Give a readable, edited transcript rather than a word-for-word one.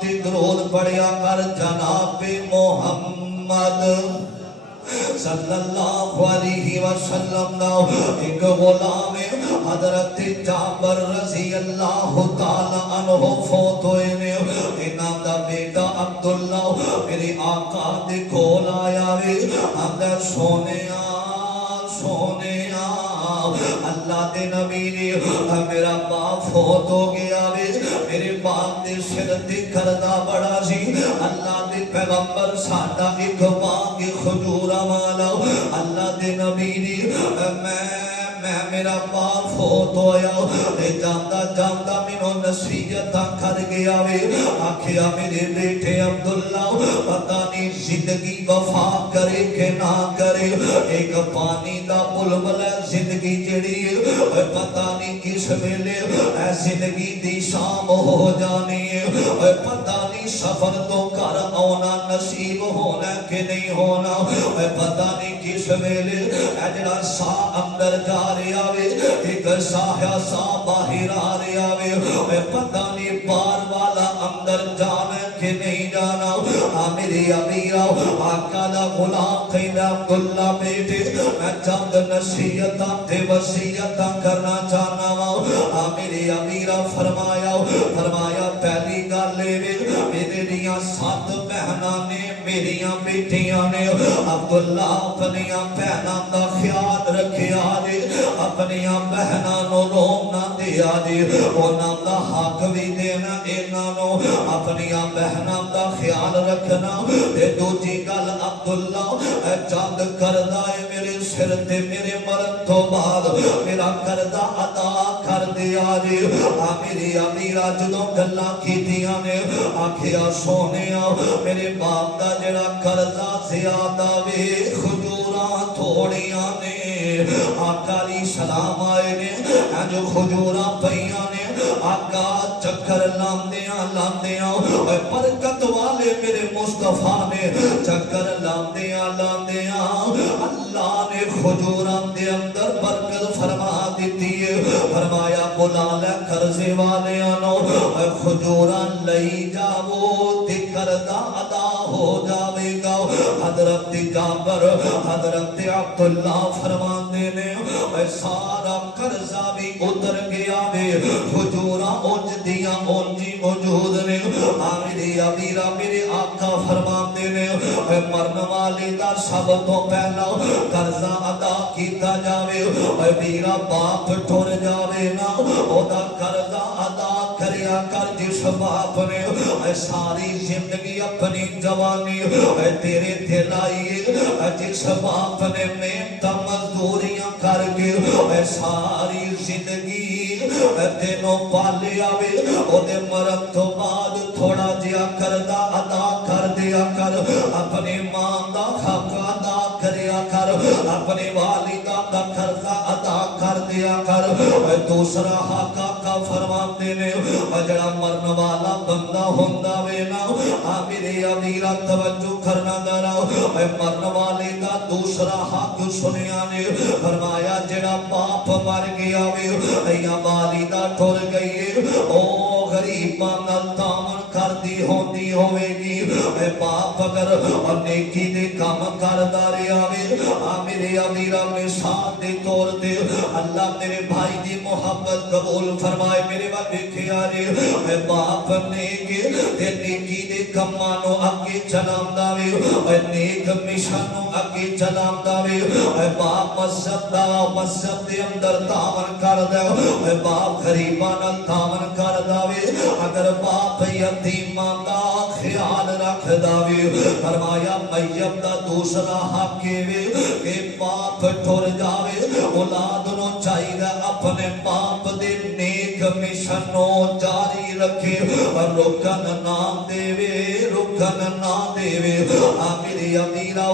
تے درود پڑھیا کر جناب محمد صلی اللہ علیہ وسلم دا ایک غلام حضرت جابر رضی اللہ تعالی عنہ فوت ہوئے نے انہاں دا بیٹا عبداللہ میرے آقا دے کول آیا وے آندا سونیا اللہ دے نبی نے میرا باپ فوت ہو گیا وے میرے باپ دے سر تے کردہ بڑا سی اللہ دے پیغمبر ساڈا ایک باغ کھجوراں والا اللہ دے نبی نے میں میرا باپ فوت ہویا جاندا جاندا مینوں نصیحت کر گیا وے آکھیا میرے بیٹے عبداللہ پتہ نہیں زندگی وفا کرے کہ نہ کرے ایک پانی دا بلبل زندگی جڑی پتہ نہیں کس ویلے اے زندگی دی شام ہو جانی ہے پتہ نہیں سفر تو گھر آنا نصیب ہونا کہ نہیں ہونا پتہ نہیں کس ویلے اے جڑا سا اندر جا رہا وے ایک ساہیا سا باہر آ رہا وے پتہ نہیں بار والا اندر جانا کہ نہیں جانا میری امیرہ آقا دا غلام قید عبداللہ بیٹے میں چند نصیحتاں تے وصیتاں کرنا چاہنا وا میری امیرہ فرمایا پہلی گل میرے لیاں 7 بہناں نے میریاں بیٹیاں نے عبداللہ اپنیاں بہناں دا خیال رکھیا جے اپنیاں بہناں نو روم نہ دیا جے انہاں دا حق بھی دینا انہاں نو اپنیاں بہناں دا خیال رکھنا تے دوجی گل عبداللہ چند کردہ ہے میرے سر تے میرے مرن تو بعد میرا کردہ عطا کر دیا جے میری امیرہ جدوں گلاں کیتیاں نے آکھیا سونیا میرے باپ دا جڑا کردہ زیادہ وے کھجوراں تھوڑیاں نے آقا علیہ السلام آئے نے جو کھجوراں پئیاں نے آقا چکر لاندیاں برکت والے میرے مصطفیٰ نے چکر لاندیاں اللہ نے کھجوراں دے اندر برکت فرما دیتی ہے فرمایا بلا لے قرضے والیاں نو کھجوراں لئی جاؤ تے قرضہ ادا ہو جاوے گا حضرت جابر حضرت عبداللہ فرماندے نے سارا قرضہ بھی اتر گیا وے کھجوراں اونج دیاں اونجی موجود نے میری امیرہ میرے آقا فرماندے نے مرن والی دا سب تو پہلا قرضہ ادا کیتا جاوے میرا باپ ٹر جاوے نا او دا قرضہ ادا کریا کر جس باپ نے ساری زندگی اپنی جوانی تیرے تے لائی جس باپ نے محنت مزدوریاں کر کے ساری زندگی تینوں پالیا وے او دے مرن تو بعد تھوڑا جیا قرضہ ادا کر دیا کر اپنی ماں دا حق ادا کریا کر اپنی والدہ دا قرضہ ادا کر دیا کر دوسرا حق آقا فرماتے نے جڑا مرن والا بندہ ہوندا وے نا میرے امیرہ توجہ کرنا ذرا مرن والے دا دوسرا حق سنیا نے فرمایا جڑا باپ مر گیا وے یا والدہ ٹر گئی او غریباں نال تعاون کردی ہوندی ہوے گی باپ اگر نیکی دے کام کردا رہیا وے میرے امیرہ مثال دے طور تے اللہ میرے بھائی دی محبت قبول فرمائے میرے وال دیکھیا جے باپ نیک تے نیکی دے کماں نو اگے چلاوندا وے نیک مشن نو اگے چلاوندا وے باپ مسجد دے اندر تعاون کردا باپ غریباں نال تعاون کردا وے اگر باپ یتیماں دا خیال رکھدا وے فرمایا میت دا دوسرا حق وے کہ باپ ٹر جاوے اولاد نو چاہیے اپنے باپ دے نیک مشن نو جاری رکھے رکن نہ دے میری امیرہ